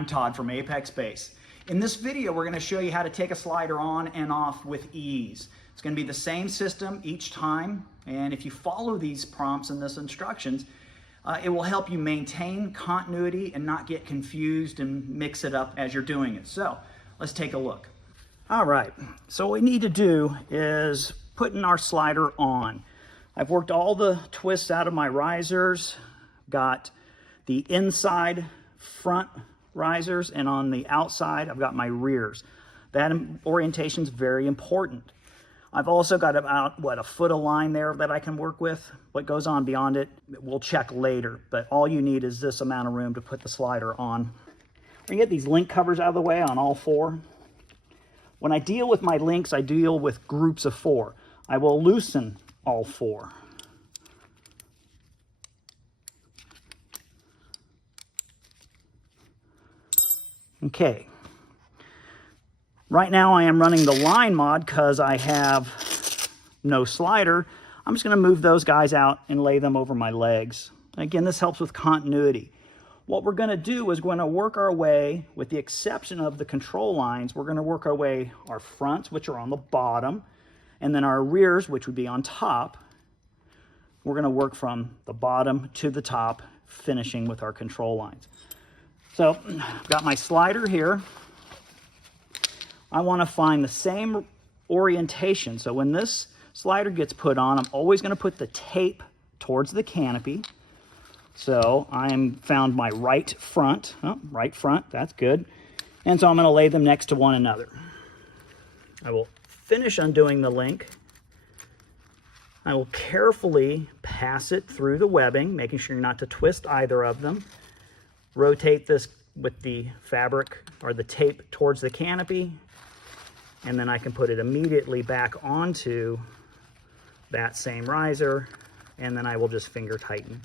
I'm Todd from Apex Base. In this video, we're going to show you how to take a slider on and off with ease. It's going to be the same system each time, and if you follow these prompts and these instructions, it will help you maintain continuity and not get confused and mix it up as you're doing it. So let's take a look. All right, so what we need to do is putting our slider on. I've worked all the twists out of my risers, got the inside front risers, and on the outside I've got my rears. That orientation is very important. I've also got about, a foot of line there that I can work with. What goes on beyond it, we'll check later, but all you need is this amount of room to put the slider on. We're gonna get these link covers out of the way on all four. When I deal with my links, I deal with groups of 4. I will loosen all 4. Okay, right now I am running the line mod because I have no slider. I'm just going to move those guys out and lay them over my legs. Again, this helps with continuity. What we're going to do is we're going to work our way, with the exception of the control lines, we're going to work our way our fronts, which are on the bottom, and then our rears, which would be on top. We're going to work from the bottom to the top, finishing with our control lines. So I've got my slider here. I want to find the same orientation. So when this slider gets put on, I'm always going to put the tape towards the canopy. So I found my right front, that's good. And so I'm going to lay them next to one another. I will finish undoing the link. I will carefully pass it through the webbing, making sure not to twist either of them. Rotate this with the fabric or the tape towards the canopy, and then I can put it immediately back onto that same riser, and then I will just finger tighten.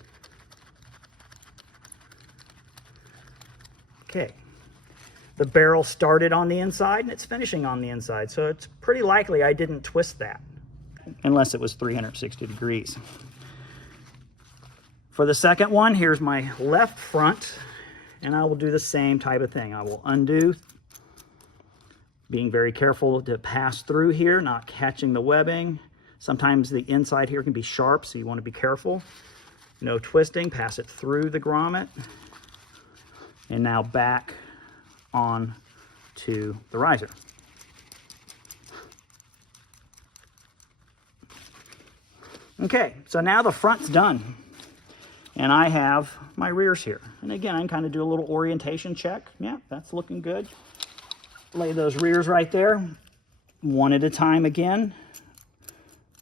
Okay, the barrel started on the inside and it's finishing on the inside, so it's pretty likely I didn't twist that unless it was 360 degrees. For the second one, here's my left front, and I will do the same type of thing. I will undo, being very careful to pass through here, not catching the webbing. Sometimes the inside here can be sharp, so you want to be careful. No twisting, pass it through the grommet, and now back on to the riser. Okay, so now the front's done. And I have my rears here. And again, I can kind of do a little orientation check. Yeah, that's looking good. Lay those rears right there, one at a time again.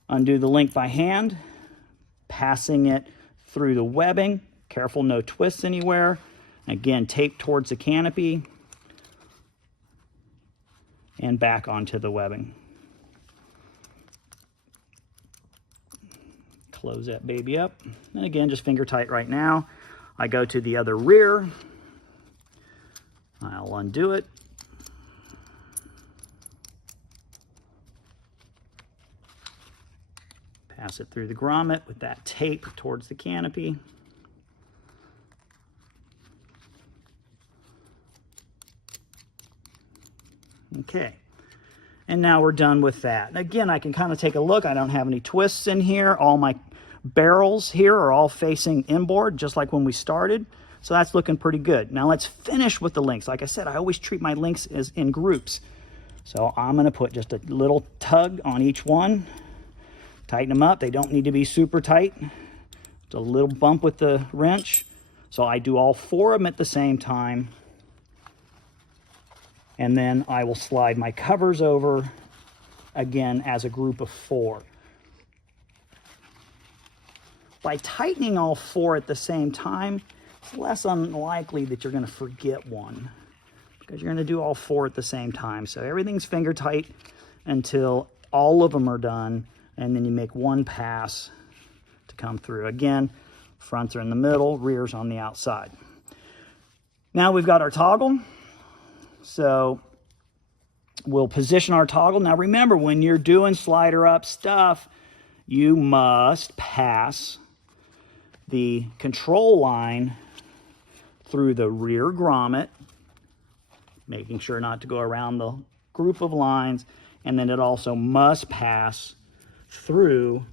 Undo the link by hand, passing it through the webbing. Careful, no twists anywhere. Again, tape towards the canopy and back onto the webbing. Close that baby up. And again, just finger tight right now. I go to the other rear. I'll undo it. Pass it through the grommet with that tape towards the canopy. Okay. And now we're done with that. And again, I can kind of take a look. I don't have any twists in here. All my barrels here are all facing inboard, just like when we started. So that's looking pretty good. Now let's finish with the links. Like I said, I always treat my links as in groups. So I'm going to put just a little tug on each one. Tighten them up. They don't need to be super tight. Just a little bump with the wrench. So I do all 4 of them at the same time. And then I will slide my covers over again as a group of 4. By tightening all 4 at the same time, it's less unlikely that you're going to forget one, because you're going to do all 4 at the same time. So everything's finger tight until all of them are done, and then you make one pass to come through. Again, fronts are in the middle, rears on the outside. Now we've got our toggle. So we'll position our toggle. Now remember, when you're doing slider up stuff, you must pass the control line through the rear grommet making sure not to go around the group of lines, and then it also must pass through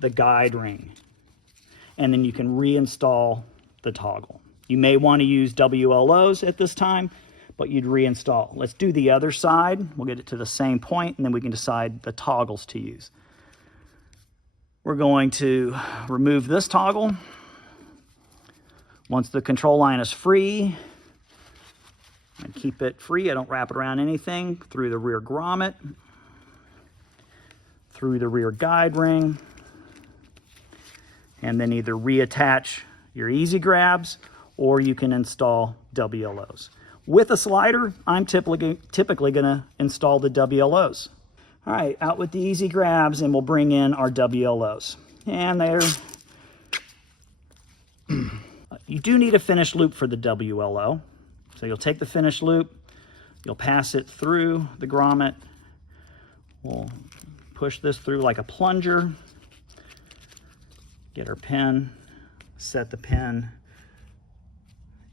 the guide ring. And then you can reinstall the toggle. You may want to use WLOs at this time, but you'd reinstall. Let's do the other side. We'll get it to the same point, and then we can decide the toggles to use. We're going to remove this toggle. Once the control line is free, I keep it free. I don't wrap it around anything. Through the rear grommet, through the rear guide ring, and then either reattach your easy grabs or you can install WLOs. With a slider, I'm typically going to install the WLOs. All right, out with the easy grabs, and we'll bring in our WLOs. And there. You do need a finished loop for the WLO. So you'll take the finished loop, you'll pass it through the grommet. We'll push this through like a plunger. Get our pin, set the pin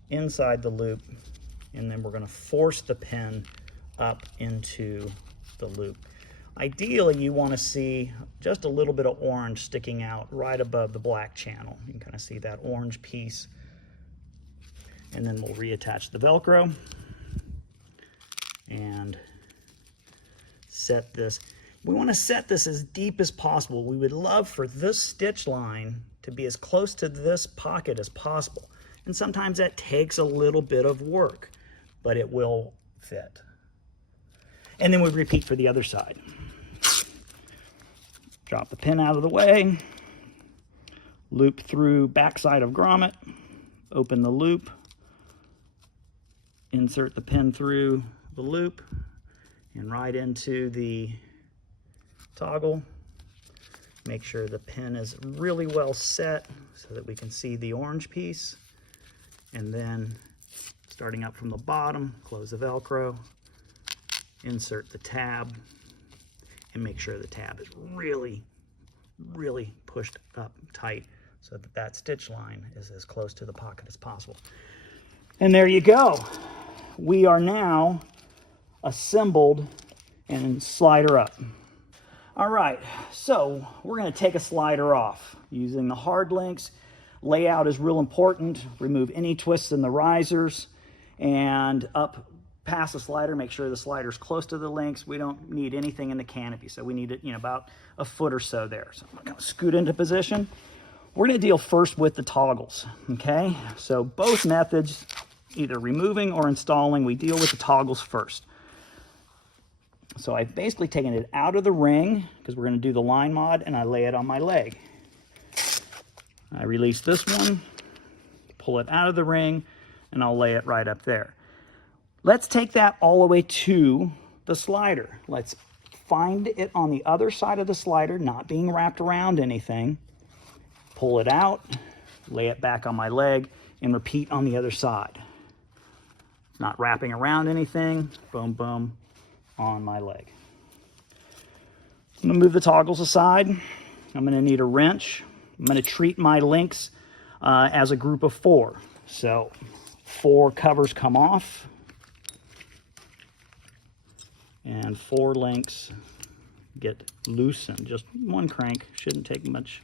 inside the loop, and then we're going to force the pin up into the loop. Ideally, you want to see just a little bit of orange sticking out right above the black channel. You can kind of see that orange piece. And then we'll reattach the Velcro and set this. We want to set this as deep as possible. We would love for this stitch line to be as close to this pocket as possible. And sometimes that takes a little bit of work, but it will fit. And then we repeat for the other side. Drop the pin out of the way, loop through backside of grommet, open the loop, insert the pin through the loop and right into the toggle. Make sure the pin is really well set so that we can see the orange piece. And then starting up from the bottom, close the Velcro, insert the tab, and make sure the tab is really, really pushed up tight so that that stitch line is as close to the pocket as possible. And there you go. We are now assembled and slider up. All right, so we're going to take a slider off using the hard links. Layout is real important. Remove any twists in the risers and up past the slider. Make sure the slider's close to the links. We don't need anything in the canopy, so we need it, about a foot or so there. So I'm going to scoot into position. We're going to deal first with the toggles, okay? So both methods, either removing or installing, we deal with the toggles first. So I've basically taken it out of the ring because we're going to do the line mod, and I lay it on my leg. I release this one, pull it out of the ring, and I'll lay it right up there. Let's take that all the way to the slider. Let's find it on the other side of the slider, not being wrapped around anything. Pull it out, lay it back on my leg, and repeat on the other side. Not wrapping around anything, boom, boom, on my leg. I'm gonna move the toggles aside. I'm gonna need a wrench. I'm gonna treat my links as a group of 4. So 4 covers come off and 4 links get loosened. Just one crank, shouldn't take much.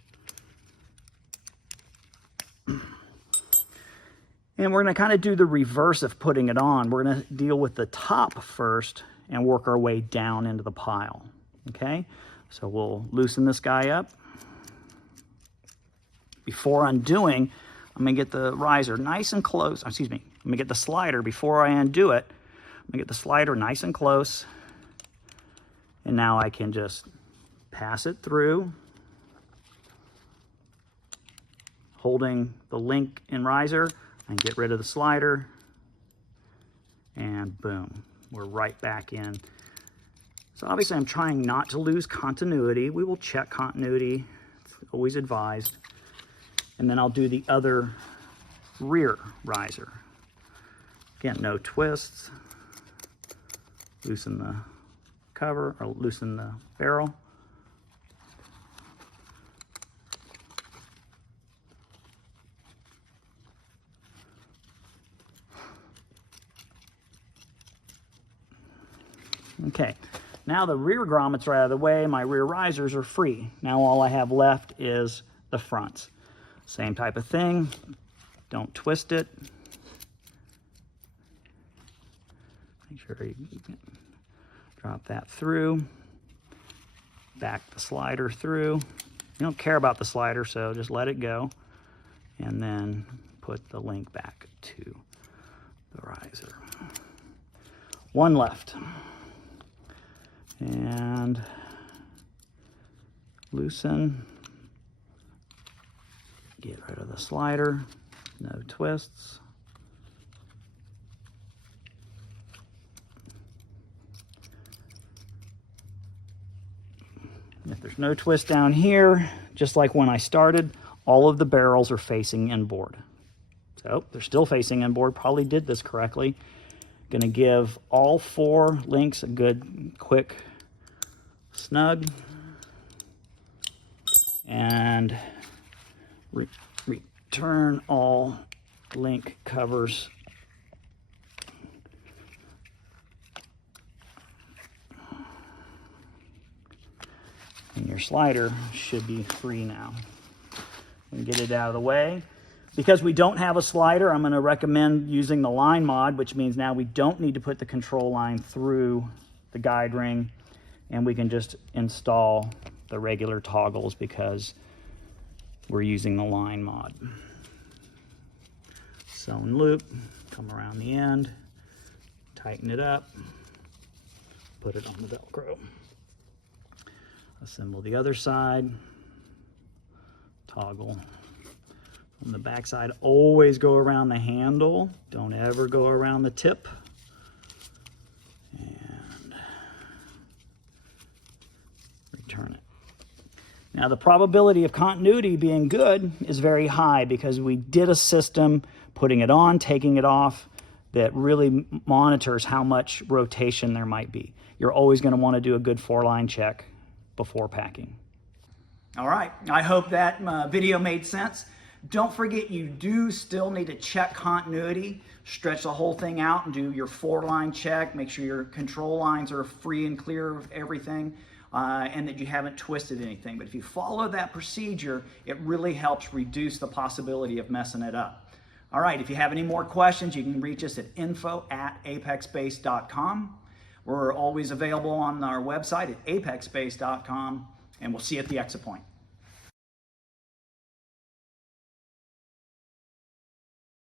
And we're going to kind of do the reverse of putting it on. We're going to deal with the top first and work our way down into the pile. Okay, so we'll loosen this guy up. Before undoing, I'm going to get the riser nice and close. Excuse me, I'm going to get the slider before I undo it. I'm going to get the slider nice and close. And now I can just pass it through, holding the link and riser, and get rid of the slider, and boom, we're right back in. So obviously I'm trying not to lose continuity. We will check continuity, it's always advised. And then I'll do the other rear riser. Again, no twists. Loosen the cover, or loosen the barrel. Okay, now the rear grommets are out of the way, my rear risers are free. Now all I have left is the fronts. Same type of thing, don't twist it. Make sure you drop that through, back the slider through. You don't care about the slider, so just let it go. And then put the link back to the riser. One left. And loosen. Get rid of the slider. No twists. If there's no twist down here, just like when I started, all of the barrels are facing inboard. So they're still facing inboard, probably did this correctly. Gonna give all 4 links a good quick snug. And return all link covers and your slider should be free now. And get it out of the way. Because we don't have a slider, I'm going to recommend using the line mod, which means now we don't need to put the control line through the guide ring, and we can just install the regular toggles because we're using the line mod. Sewn loop, come around the end, tighten it up, put it on the Velcro. Assemble the other side, toggle. On the back side, always go around the handle. Don't ever go around the tip. And return it. Now the probability of continuity being good is very high because we did a system, putting it on, taking it off, that really monitors how much rotation there might be. You're always going to want to do a good 4-line check before packing. All right, I hope that video made sense. Don't forget, you do still need to check continuity, stretch the whole thing out and do your 4-line check, make sure your control lines are free and clear of everything, and that you haven't twisted anything. But if you follow that procedure, it really helps reduce the possibility of messing it up. All right, if you have any more questions, you can reach us at info@apexbase.com. We're always available on our website at apexbase.com, and we'll see you at the exit point.